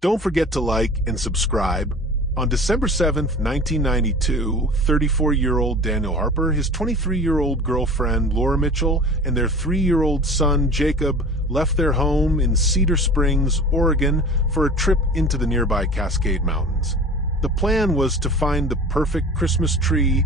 Don't forget to like and subscribe. On December 7th, 1992, 34-year-old Daniel Harper, his 23-year-old girlfriend Laura Mitchell, and their 3-year-old son Jacob left their home in Cedar Springs, Oregon, for a trip into the nearby Cascade Mountains. The plan was to find the perfect Christmas tree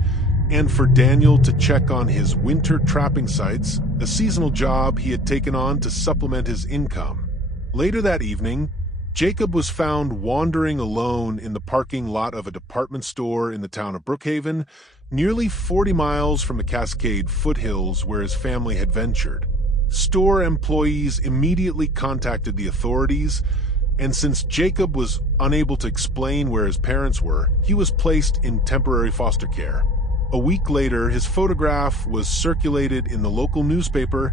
and for Daniel to check on his winter trapping sites, a seasonal job he had taken on to supplement his income. Later that evening, Jacob was found wandering alone in the parking lot of a department store in the town of Brookhaven, nearly 40 miles from the Cascade foothills where his family had ventured. Store employees immediately contacted the authorities, and since Jacob was unable to explain where his parents were, he was placed in temporary foster care. A week later, his photograph was circulated in the local newspaper,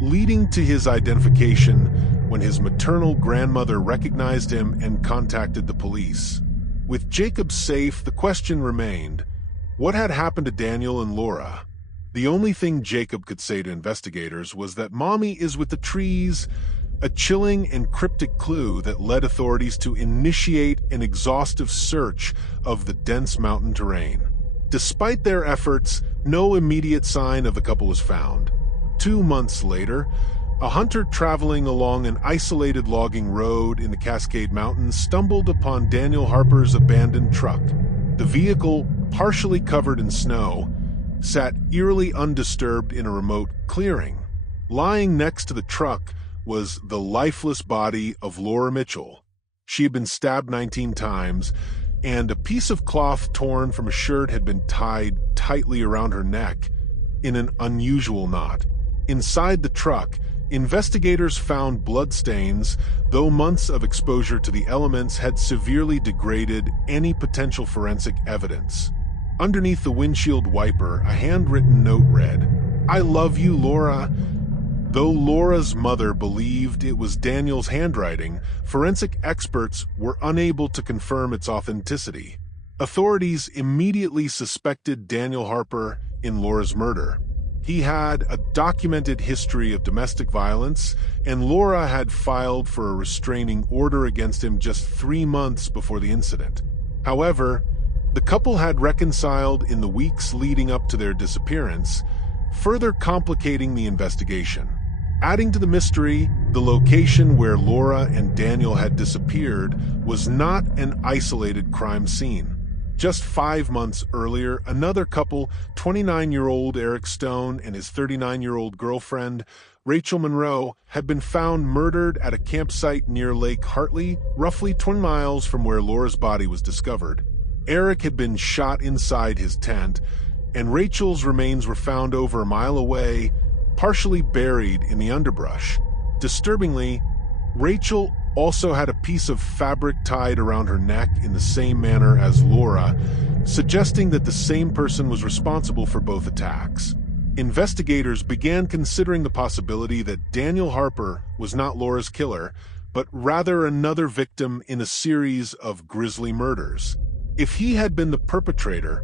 leading to his identification when his maternal grandmother recognized him and contacted the police. With Jacob safe, the question remained, what had happened to Daniel and Laura? The only thing Jacob could say to investigators was that Mommy is with the trees, a chilling and cryptic clue that led authorities to initiate an exhaustive search of the dense mountain terrain. Despite their efforts, no immediate sign of the couple was found. 2 months later, a hunter traveling along an isolated logging road in the Cascade Mountains stumbled upon Daniel Harper's abandoned truck. The vehicle, partially covered in snow, sat eerily undisturbed in a remote clearing. Lying next to the truck was the lifeless body of Laura Mitchell. She had been stabbed 19 times, and a piece of cloth torn from a shirt had been tied tightly around her neck in an unusual knot. Inside the truck, investigators found bloodstains, though months of exposure to the elements had severely degraded any potential forensic evidence. Underneath the windshield wiper, a handwritten note read, "I love you, Laura." Though Laura's mother believed it was Daniel's handwriting, forensic experts were unable to confirm its authenticity. Authorities immediately suspected Daniel Harper in Laura's murder. He had a documented history of domestic violence, and Laura had filed for a restraining order against him just 3 months before the incident. However, the couple had reconciled in the weeks leading up to their disappearance, further complicating the investigation. Adding to the mystery, the location where Laura and Daniel had disappeared was not an isolated crime scene. Just 5 months earlier, another couple, 29-year-old Eric Stone and his 39-year-old girlfriend, Rachel Monroe, had been found murdered at a campsite near Lake Hartley, roughly 20 miles from where Laura's body was discovered. Eric had been shot inside his tent, and Rachel's remains were found over a mile away, partially buried in the underbrush. Disturbingly, Rachel also had a piece of fabric tied around her neck in the same manner as Laura, suggesting that the same person was responsible for both attacks. Investigators began considering the possibility that Daniel Harper was not Laura's killer, but rather another victim in a series of grisly murders. If he had been the perpetrator,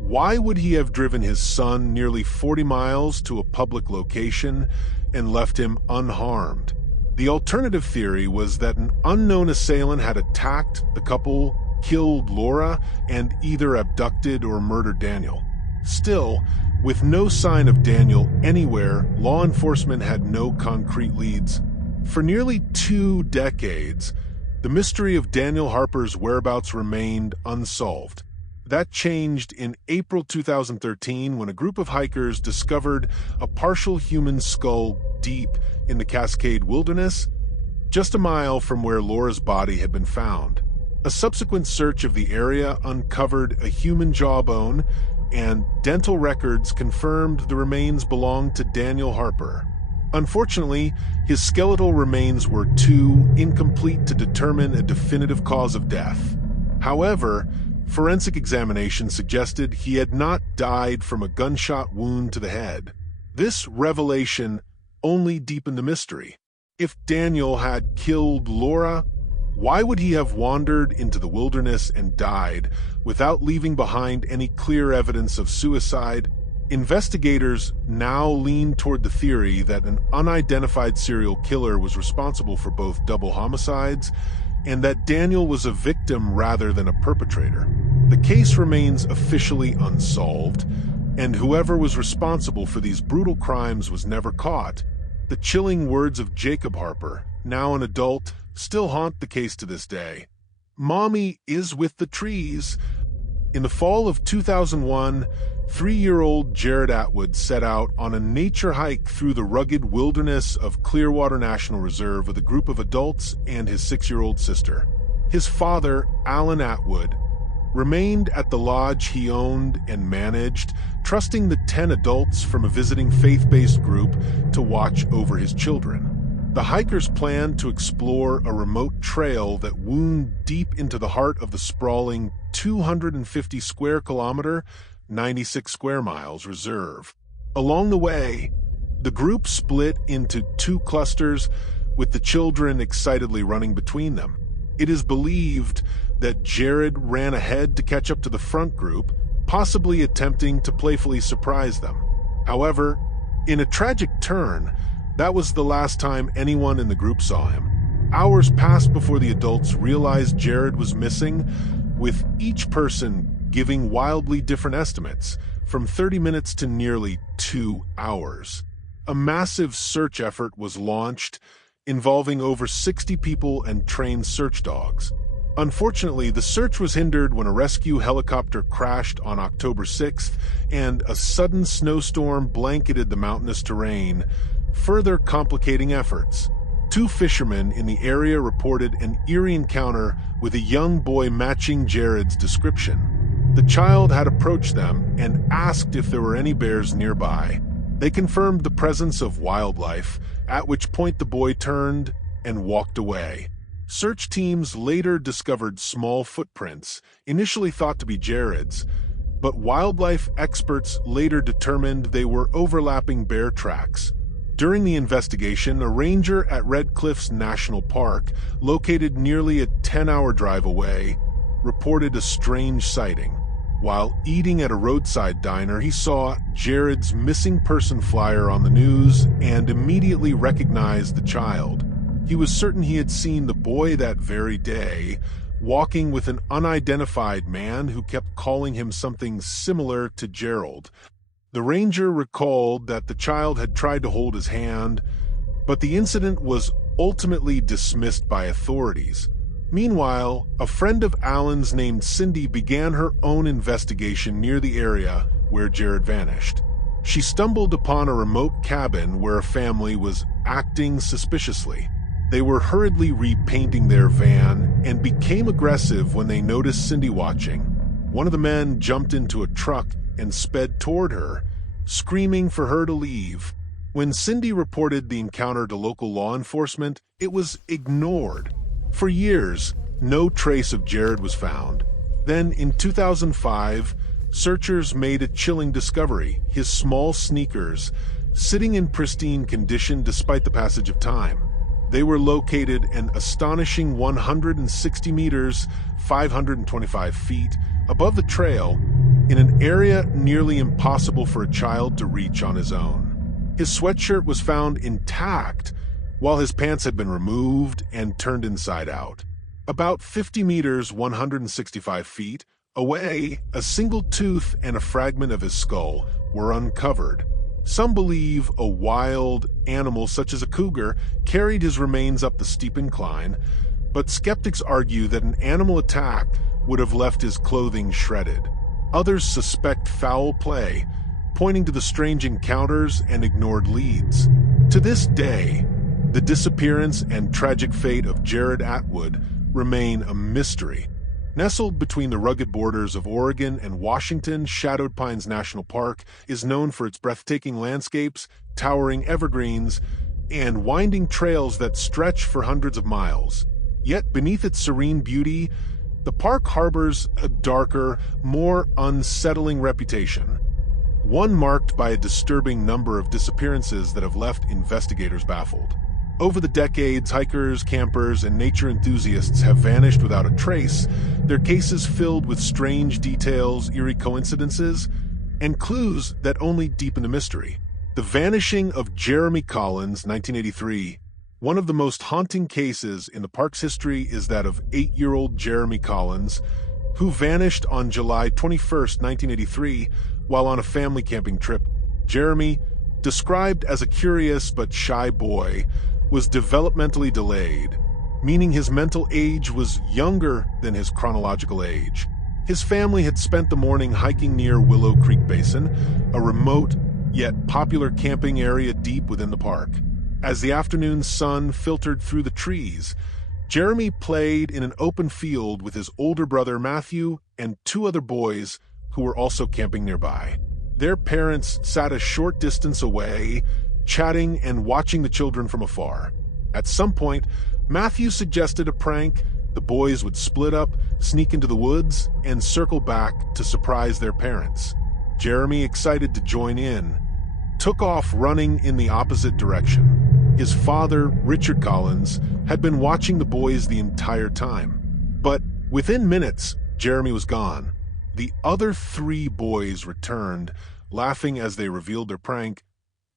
why would he have driven his son nearly 40 miles to a public location and left him unharmed? The alternative theory was that an unknown assailant had attacked the couple, killed Laura, and either abducted or murdered Daniel. Still, with no sign of Daniel anywhere, law enforcement had no concrete leads. For nearly 2 decades, the mystery of Daniel Harper's whereabouts remained unsolved. That changed in April 2013 when a group of hikers discovered a partial human skull deep in the Cascade Wilderness, just a mile from where Laura's body had been found. A subsequent search of the area uncovered a human jawbone, and dental records confirmed the remains belonged to Daniel Harper. Unfortunately, his skeletal remains were too incomplete to determine a definitive cause of death. However, forensic examination suggested he had not died from a gunshot wound to the head. This revelation only deepened the mystery. If Daniel had killed Laura, why would he have wandered into the wilderness and died without leaving behind any clear evidence of suicide? Investigators now lean toward the theory that an unidentified serial killer was responsible for both double homicides and that Daniel was a victim rather than a perpetrator. The case remains officially unsolved, and whoever was responsible for these brutal crimes was never caught. The chilling words of Jacob Harper, now an adult, still haunt the case to this day. "Mommy is with the trees." In the fall of 2001, 3-year-old Jared Atwood set out on a nature hike through the rugged wilderness of Clearwater National Reserve with a group of adults and his 6-year-old sister. His father, Alan Atwood, remained at the lodge he owned and managed, trusting the 10 adults from a visiting faith-based group to watch over his children. The hikers planned to explore a remote trail that wound deep into the heart of the sprawling 250 square kilometer, 96 square miles reserve. Along the way, the group split into 2 clusters, with the children excitedly running between them. It is believed that Jared ran ahead to catch up to the front group, possibly attempting to playfully surprise them. However, in a tragic turn, that was the last time anyone in the group saw him. Hours passed before the adults realized Jared was missing, with each person giving wildly different estimates, from 30 minutes to nearly 2 hours. A massive search effort was launched, involving over 60 people and trained search dogs. Unfortunately, the search was hindered when a rescue helicopter crashed on October 6th, and a sudden snowstorm blanketed the mountainous terrain, further complicating efforts. 2 fishermen in the area reported an eerie encounter with a young boy matching Jared's description. The child had approached them and asked if there were any bears nearby. They confirmed the presence of wildlife, at which point the boy turned and walked away. Search teams later discovered small footprints, initially thought to be Jared's, but wildlife experts later determined they were overlapping bear tracks. During the investigation, a ranger at Red Cliffs National Park, located nearly a 10-hour drive away, reported a strange sighting. While eating at a roadside diner, he saw Jared's missing person flyer on the news and immediately recognized the child. He was certain he had seen the boy that very day, walking with an unidentified man who kept calling him something similar to Gerald. The ranger recalled that the child had tried to hold his hand, but the incident was ultimately dismissed by authorities. Meanwhile, a friend of Alan's named Cindy began her own investigation near the area where Jared vanished. She stumbled upon a remote cabin where a family was acting suspiciously. They were hurriedly repainting their van and became aggressive when they noticed Cindy watching. One of the men jumped into a truck and sped toward her, screaming for her to leave. When Cindy reported the encounter to local law enforcement, it was ignored. For years, no trace of Jared was found. Then, in 2005, searchers made a chilling discovery: his small sneakers, sitting in pristine condition despite the passage of time. They were located an astonishing 160 meters, 525 feet, above the trail, in an area nearly impossible for a child to reach on his own. His sweatshirt was found intact, while his pants had been removed and turned inside out. About 50 meters, 165 feet, away, a single tooth and a fragment of his skull were uncovered. Some believe a wild animal such as a cougar carried his remains up the steep incline, but skeptics argue that an animal attack would have left his clothing shredded. Others suspect foul play, pointing to the strange encounters and ignored leads. To this day, the disappearance and tragic fate of Jared Atwood remain a mystery. Nestled between the rugged borders of Oregon and Washington, Shadowed Pines National Park is known for its breathtaking landscapes, towering evergreens, and winding trails that stretch for hundreds of miles. Yet beneath its serene beauty, the park harbors a darker, more unsettling reputation, one marked by a disturbing number of disappearances that have left investigators baffled. Over the decades, hikers, campers, and nature enthusiasts have vanished without a trace, their cases filled with strange details, eerie coincidences, and clues that only deepen the mystery. The vanishing of Jeremy Collins, 1983, One of the most haunting cases in the park's history is that of 8-year-old Jeremy Collins, who vanished on July 21, 1983, while on a family camping trip. Jeremy, described as a curious but shy boy, was developmentally delayed, meaning his mental age was younger than his chronological age. His family had spent the morning hiking near Willow Creek Basin, a remote yet popular camping area deep within the park. As the afternoon sun filtered through the trees, Jeremy played in an open field with his older brother Matthew and 2 other boys who were also camping nearby. Their parents sat a short distance away, chatting and watching the children from afar. At some point, Matthew suggested a prank. The boys would split up, sneak into the woods, and circle back to surprise their parents. Jeremy, excited to join in, took off running in the opposite direction. His father, Richard Collins, had been watching the boys the entire time. But within minutes, Jeremy was gone. The other 3 boys returned, laughing as they revealed their prank,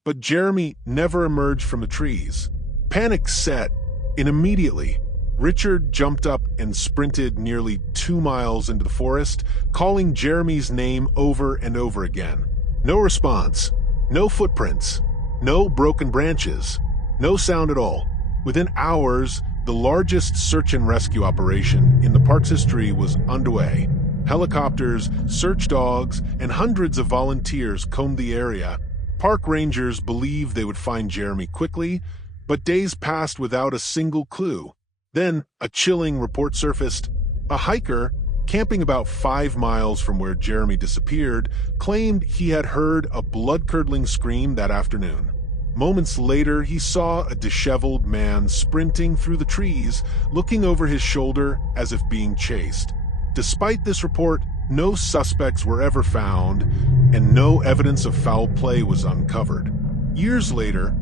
but Jeremy never emerged from the trees. Panic set, and immediately, Richard jumped up and sprinted nearly 2 miles into the forest, calling Jeremy's name over and over again. No response, no footprints, no broken branches, no sound at all. Within hours, the largest search and rescue operation in the park's history was underway. Helicopters, search dogs, and hundreds of volunteers combed the area. Park rangers believed they would find Jeremy quickly, but days passed without a single clue. Then, a chilling report surfaced. A hiker, camping about 5 miles from where Jeremy disappeared, claimed he had heard a blood-curdling scream that afternoon. Moments later, he saw a disheveled man sprinting through the trees, looking over his shoulder as if being chased. Despite this report, no suspects were ever found, and no evidence of foul play was uncovered. Years later,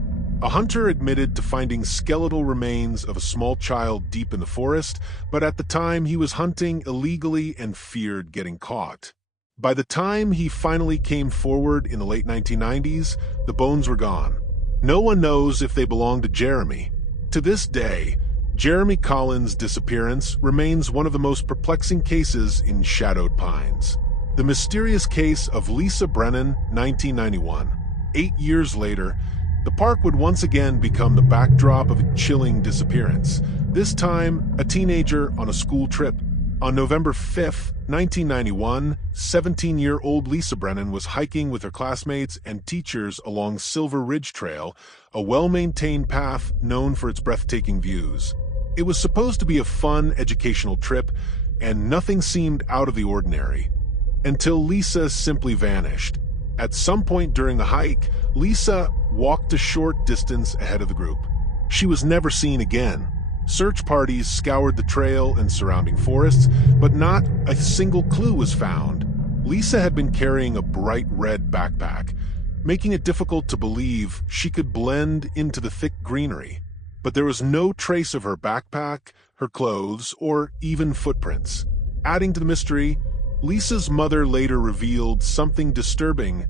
a hunter admitted to finding skeletal remains of a small child deep in the forest, but at the time he was hunting illegally and feared getting caught. By the time he finally came forward in the late 1990s, the bones were gone. No one knows if they belonged to Jeremy. To this day, Jeremy Collins' disappearance remains one of the most perplexing cases in Shadowed Pines. The mysterious case of Lisa Brennan, 1991. 8 years later, the park would once again become the backdrop of a chilling disappearance, this time a teenager on a school trip. On November 5, 1991, 17-year-old Lisa Brennan was hiking with her classmates and teachers along Silver Ridge Trail, a well-maintained path known for its breathtaking views. It was supposed to be a fun, educational trip, and nothing seemed out of the ordinary, until Lisa simply vanished. At some point during the hike, Lisa walked a short distance ahead of the group. She was never seen again. Search parties scoured the trail and surrounding forests, but not a single clue was found. Lisa had been carrying a bright red backpack, making it difficult to believe she could blend into the thick greenery. But there was no trace of her backpack, her clothes, or even footprints. Adding to the mystery, Lisa's mother later revealed something disturbing.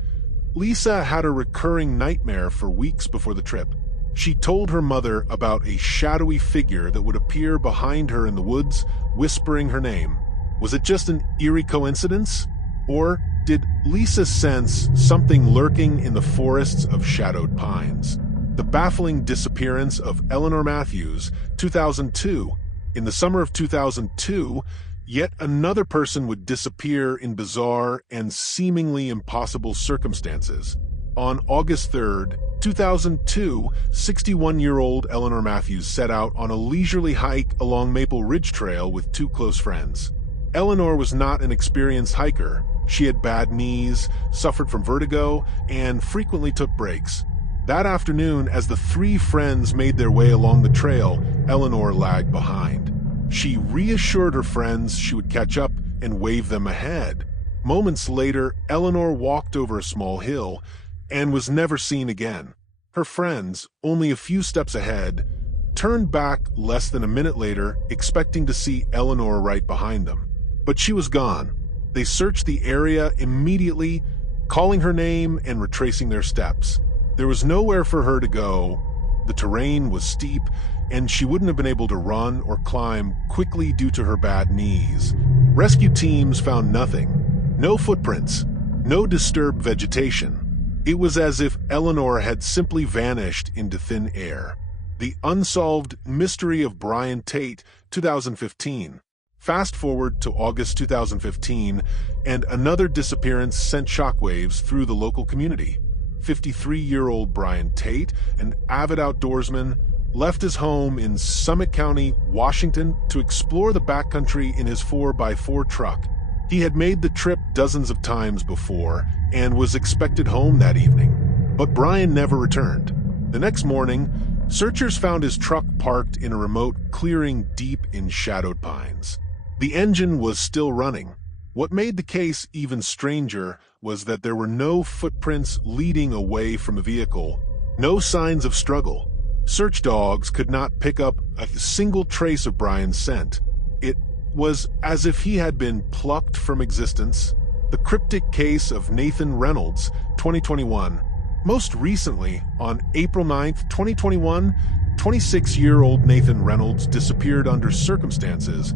Lisa had a recurring nightmare for weeks before the trip. She told her mother about a shadowy figure that would appear behind her in the woods, whispering her name. Was it just an eerie coincidence? Or did Lisa sense something lurking in the forests of Shadowed Pines? The baffling disappearance of Eleanor Matthews, 2002. In the summer of 2002, yet another person would disappear in bizarre and seemingly impossible circumstances. On August 3, 2002, 61-year-old Eleanor Matthews set out on a leisurely hike along Maple Ridge Trail with 2 close friends. Eleanor was not an experienced hiker. She had bad knees, suffered from vertigo, and frequently took breaks. That afternoon, as the 3 friends made their way along the trail, Eleanor lagged behind. She reassured her friends she would catch up and wave them ahead. Moments later, Eleanor walked over a small hill and was never seen again. Her friends, only a few steps ahead, turned back less than a minute later, expecting to see Eleanor right behind them. But she was gone. They searched the area immediately, calling her name and retracing their steps. There was nowhere for her to go. The terrain was steep, and she wouldn't have been able to run or climb quickly due to her bad knees. Rescue teams found nothing. No footprints. No disturbed vegetation. It was as if Eleanor had simply vanished into thin air. The Unsolved Mystery of Brian Tate, 2015. Fast forward to August 2015, and another disappearance sent shockwaves through the local community. 53-year-old Brian Tate, an avid outdoorsman, left his home in Summit County, Washington, to explore the backcountry in his 4x4 truck. He had made the trip dozens of times before and was expected home that evening. But Brian never returned. The next morning, searchers found his truck parked in a remote clearing deep in shadowed pines. The engine was still running. What made the case even stranger was that there were no footprints leading away from the vehicle, no signs of struggle. Search dogs could not pick up a single trace of Brian's scent. It was as if he had been plucked from existence. The cryptic case of Nathan Reynolds, 2021. Most recently, on April 9, 2021, 26-year-old Nathan Reynolds disappeared under circumstances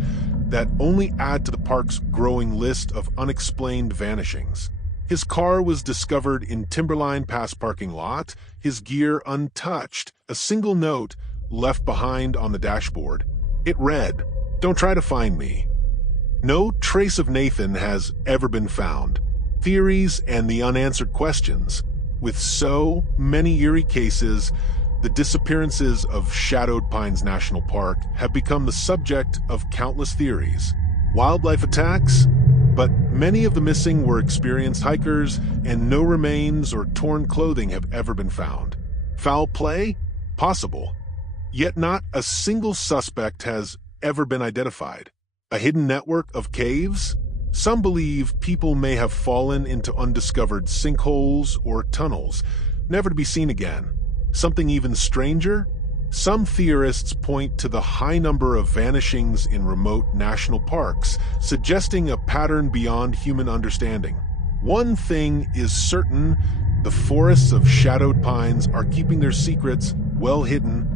that only add to the park's growing list of unexplained vanishings. His car was discovered in Timberline Pass parking lot, his gear untouched, a single note left behind on the dashboard. It read, "Don't try to find me." No trace of Nathan has ever been found. Theories and the unanswered questions. With so many eerie cases, the disappearances of Shadowed Pines National Park have become the subject of countless theories. Wildlife attacks? But many of the missing were experienced hikers, and no remains or torn clothing have ever been found. Foul play? Possible. Yet not a single suspect has ever been identified. A hidden network of caves? Some believe people may have fallen into undiscovered sinkholes or tunnels, never to be seen again. Something even stranger? Some theorists point to the high number of vanishings in remote national parks, suggesting a pattern beyond human understanding. One thing is certain: the forests of shadowed pines are keeping their secrets well hidden